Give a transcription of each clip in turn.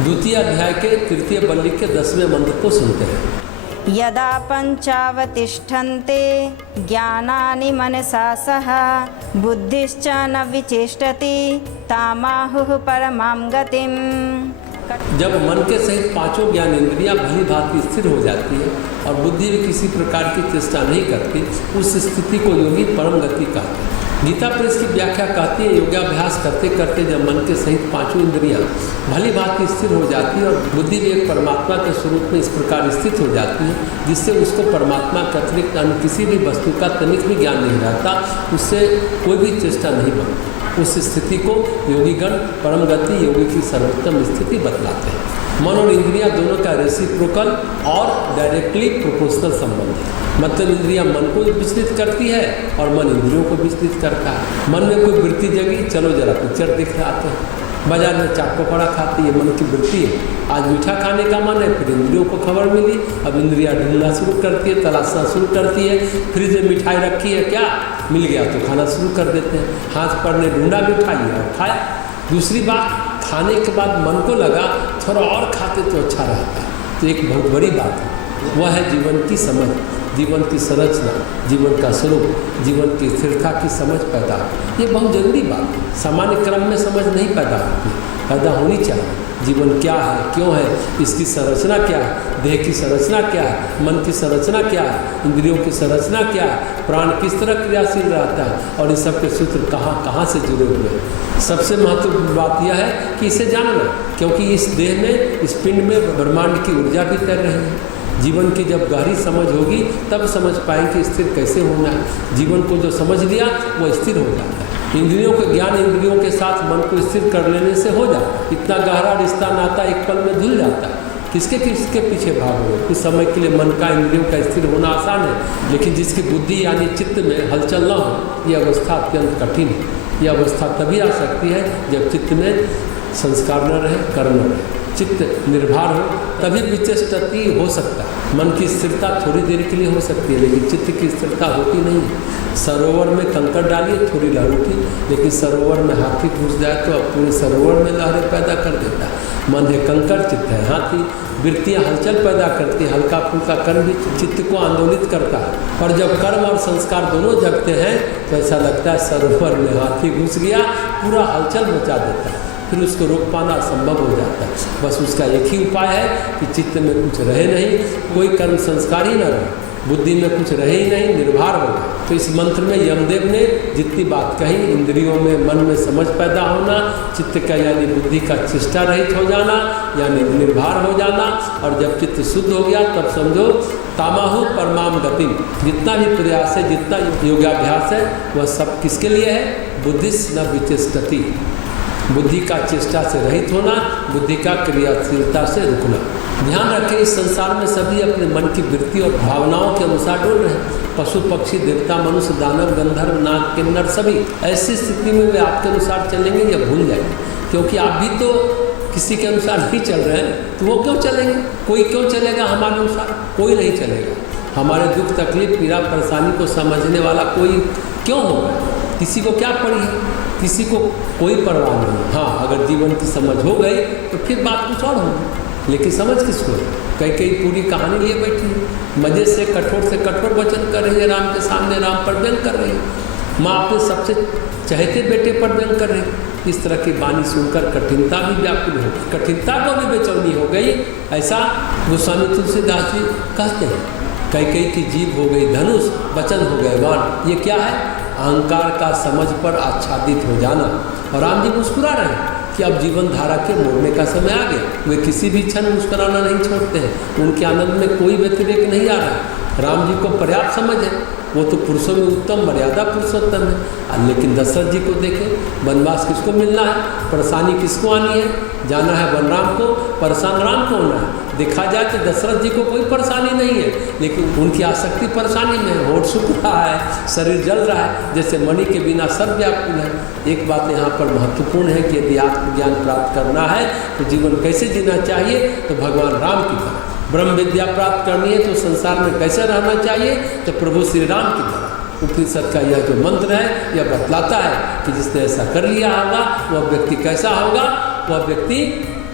द्वितीय अध्याय के तृतीय बल्ली के 10वें मंत्र को सुनते हैं। यदा पंचावतिष्ठन्ते ज्ञानानि मनसा सह बुद्धिश्च न विचेष्टति तामाहुः परमां गतिम्। जब मन के सहित पांचों ज्ञान इंद्रियां भली भांति स्थिर हो जाती है और बुद्धि भी किसी प्रकार की चेष्टा नहीं करती, उस स्थिति को योगी परम गति कहते हैं। गीता प्रेस की व्याख्या कहती है, योगाभ्यास करते करते जब मन के सहित पांचों इंद्रियां भली भांति स्थिर हो जाती है और बुद्धि भी एक परमात्मा के स्वरूप में इस प्रकार स्थित हो जाती है जिससे उसको परमात्मा के अतिरिक्त अन्य किसी भी वस्तु का तनिक भी ज्ञान नहीं रहता, उससे कोई भी चेष्टा नहीं बनती। उस स्थिति को योगीगण परम गति, योगी की सर्वोत्तम स्थिति बतलाते हैं। मन और इंद्रियां दोनों का रेसिप्रोकल और डायरेक्टली प्रोपोर्शनल संबंध है। मतलब इंद्रियां मन को विचलित करती है और मन इंद्रियों को विचलित करता है। मन में कोई वृत्ति जगी, चलो जरा पिक्चर देख आते हैं। बाजार में चाट पकौड़ा खाती है, मन की वृत्ति है। आज मीठा खाने का मन है, फिर इंद्रियों को खबर मिली, अब इंद्रियां ढूंढना शुरू करती है, तलाशना शुरू करती है। फ्रिज में मिठाई रखी है, क्या मिल गया तो खाना शुरू कर देते हैं। हाथ पर ने ढूंढा मिठाई और खाया। दूसरी बात, खाने के बाद मन को लगा थोड़ा और खाते तो अच्छा रहता। तो एक बहुत बड़ी बात है, वह है जीवन की समझ, जीवन की संरचना, जीवन का स्वरूप, जीवन की स्थिरता की समझ पैदा हो। ये बहुत जरूरी बात है। सामान्य क्रम में समझ नहीं पैदा होती, पैदा होनी चाहिए। जीवन क्या है, क्यों है, इसकी संरचना क्या है, देह की संरचना क्या है, मन की संरचना क्या है, इंद्रियों की संरचना क्या है, प्राण किस तरह क्रियाशील रहता है और इन सब के सूत्र कहाँ कहाँ से जुड़े हुए हैं। सबसे महत्वपूर्ण बात यह है कि इसे जानना, क्योंकि इस देह में, इस पिंड में ब्रह्मांड की ऊर्जा भी तैर रही है। जीवन की जब गहरी समझ होगी तब समझ पाएंगे स्थिर कैसे होना है। जीवन को जो समझ लिया वो स्थिर हो जाता है। इंद्रियों के ज्ञान इंद्रियों के साथ मन को स्थिर कर लेने से हो जाता है। इतना गहरा रिश्ता नाता एक पल में धुल जाता है। किसके किसके पीछे भागोगे? कुछ समय के लिए मन का, इंद्रियों का स्थिर होना आसान है, लेकिन जिसकी बुद्धि यानी चित्त में हलचल न हो, यह अवस्था अत्यंत कठिन है। यह अवस्था तभी आ सकती है जब चित्त में संस्कार न रहे, कर्म न रहे, चित्त निर्भर हो, तभी विचेष्टति हो सकता है। मन की स्थिरता थोड़ी देर के लिए हो सकती है, लेकिन चित्त की स्थिरता होती नहीं है। सरोवर में कंकड़ डालिए, थोड़ी लहर उठी, लेकिन सरोवर में हाथी घुस जाए तो अब पूरे सरोवर में लहरें पैदा कर देता है। मन है कंकड़, चित्त है हाथी। वृत्तियाँ हलचल पैदा करती है, हल्का फुल्का कर्म भी चित्त को आंदोलित करता है। और जब कर्म और संस्कार दोनों जगते हैं तो ऐसा लगता है सरोवर में हाथी घुस गया, पूरा हलचल मचा देता है। फिर उसको रोक पाना असंभव हो जाता है। बस उसका एक ही उपाय है कि चित्त में कुछ रहे नहीं, कोई कर्म संस्कार ही न रहे, बुद्धि में कुछ रहे ही नहीं, निर्भर हो। तो इस मंत्र में यमदेव ने जितनी बात कही, इंद्रियों में, मन में समझ पैदा होना, चित्त का यानी बुद्धि का चेष्टा रहित हो जाना, यानी निर्भर हो जाना, और जब चित्त शुद्ध हो गया तब समझो तामाहु परमाम गतिम। जितना भी प्रयास है, जितना योगाभ्यास है, वह सब किसके लिए है? बुद्धिस न विचेष्टति, बुद्धि का चेष्टा से रहित होना, बुद्धि का क्रियाशीलता से रुकना। ध्यान रखें, इस संसार में सभी अपने मन की वृत्ति और भावनाओं के अनुसार डोल रहे हैं। पशु पक्षी, देवता, मनुष्य, दानव, गंधर्व, नाग, किन्नर, सभी ऐसी स्थिति में वे आपके अनुसार चलेंगे या भूल जाएंगे, क्योंकि आप भी तो किसी के अनुसार नहीं चल रहे हैं। तो वो क्यों चलेंगे? कोई क्यों चलेगा हमारे अनुसार? कोई नहीं चलेगा। हमारे दुख, तकलीफ, पीड़ा, परेशानी को समझने वाला कोई क्यों होगा? किसी को क्या पड़ी है? किसी को कोई परवाह नहीं। हाँ, अगर जीवन की समझ हो गई तो फिर बात कुछ और होगी, लेकिन समझ किसको है? कई पूरी कहानी लिए बैठी है, मज़े से कठोर वचन कर रही है, राम के सामने राम पर व्यंग कर रही है, माँ अपने सबसे चहेते बेटे पर व्यंग कर रही है। इस तरह की वाणी सुनकर कठिनता भी व्याकुल हो, कठिनता को भी बेचैनी हो गई। ऐसा गोस्वामी तुलसीदास जी कहते हैं। कई की जीभ हो गई धनुष, वचन हो गए बाण। ये क्या है? अहंकार का समझ पर आच्छादित हो जाना। और राम जी मुस्कुरा रहे हैं कि अब जीवन धारा के मोड़ने का समय आ गया। वे किसी भी क्षण मुस्कुराना नहीं छोड़ते हैं, उनके आनंद में कोई व्यतिरेक नहीं आ रहा। राम जी को पर्याप्त समझ है, वो तो पुरुषों में उत्तम, मर्यादा पुरुषोत्तम है। लेकिन दशरथ जी को देखें, वनवास किसको मिलना है, परेशानी किसको आनी है? जाना है बलराम को, परेशान राम को होना है। देखा जाए तो दशरथ जी को कोई परेशानी नहीं है, लेकिन उनकी आसक्ति परेशानी में है। होठ सूख रहा है, शरीर जल रहा है, जैसे मणि के बिना सब व्याकुल है। एक बात यहाँ पर महत्वपूर्ण है कि यदि आत्मज्ञान प्राप्त करना है तो जीवन कैसे जीना चाहिए? तो भगवान राम की तरह। ब्रह्म विद्या प्राप्त करनी है तो संसार में कैसे रहना चाहिए? तो प्रभु श्री राम की तरह। उपनिषद का यह जो मंत्र है यह बतलाता है कि जिसने ऐसा कर लिया होगा वह व्यक्ति कैसा होगा? वह व्यक्ति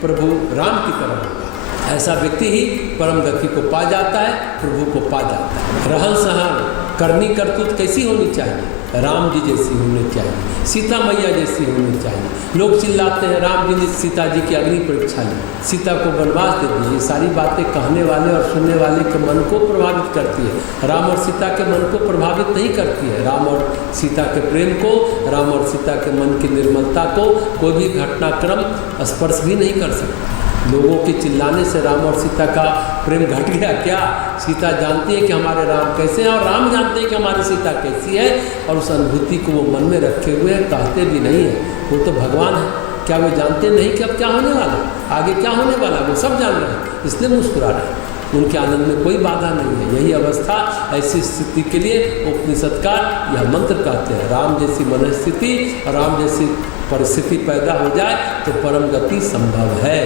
प्रभु राम की तरह होगा। ऐसा व्यक्ति ही परम गति को पा जाता है, प्रभु को पा जाता है। रहन सहन करनी करतूत कैसी होनी चाहिए? राम जी जैसी होनी चाहिए, सीता मैया जैसी होनी चाहिए। लोग चिल्लाते हैं राम जी ने सीता जी की अग्नि परीक्षा ली, सीता को वनवास दे दिया। ये सारी बातें कहने वाले और सुनने वाले के मन को प्रभावित करती है, राम और सीता के मन को प्रभावित नहीं करती है। राम और सीता के प्रेम को, राम और सीता के मन की निर्मलता को कोई भी घटनाक्रम स्पर्श भी नहीं कर सकता। लोगों के चिल्लाने से राम और सीता का प्रेम घट गया क्या? सीता जानती है कि हमारे राम कैसे हैं और राम जानते हैं कि हमारी सीता कैसी है, और उस अनुभूति को वो मन में रखे हुए कहते भी नहीं है। वो तो भगवान है, क्या वो जानते नहीं कि अब क्या होने वाला, आगे क्या होने वाला? वो सब जान रहे हैं, इसलिए मुस्कुरा रहे हैं। उनके आनंद में कोई बाधा नहीं है। यही अवस्था, ऐसी स्थिति के लिए उपनिषद का यह मंत्र कहते हैं, राम जैसी मनस्थिति और राम जैसी परिस्थिति पैदा हो जाए तो परम गति संभव है।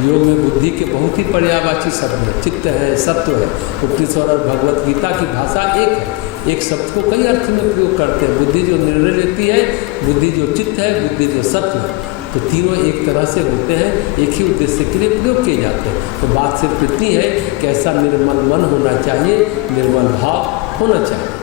योग में बुद्धि के बहुत ही पर्यायवाची शब्द है, चित्त है, सत्व है। उपनिषद और भगवत गीता की भाषा एक है, एक शब्द को कई अर्थ में प्रयोग करते हैं। बुद्धि जो निर्णय लेती है, बुद्धि जो चित्त है, बुद्धि जो सत्व है, तो तीनों एक तरह से होते हैं, एक ही उद्देश्य के लिए प्रयोग किए जाते हैं। तो बात सिर्फ इतनी है कि ऐसा निर्मल मन होना चाहिए, निर्मल भाव होना चाहिए।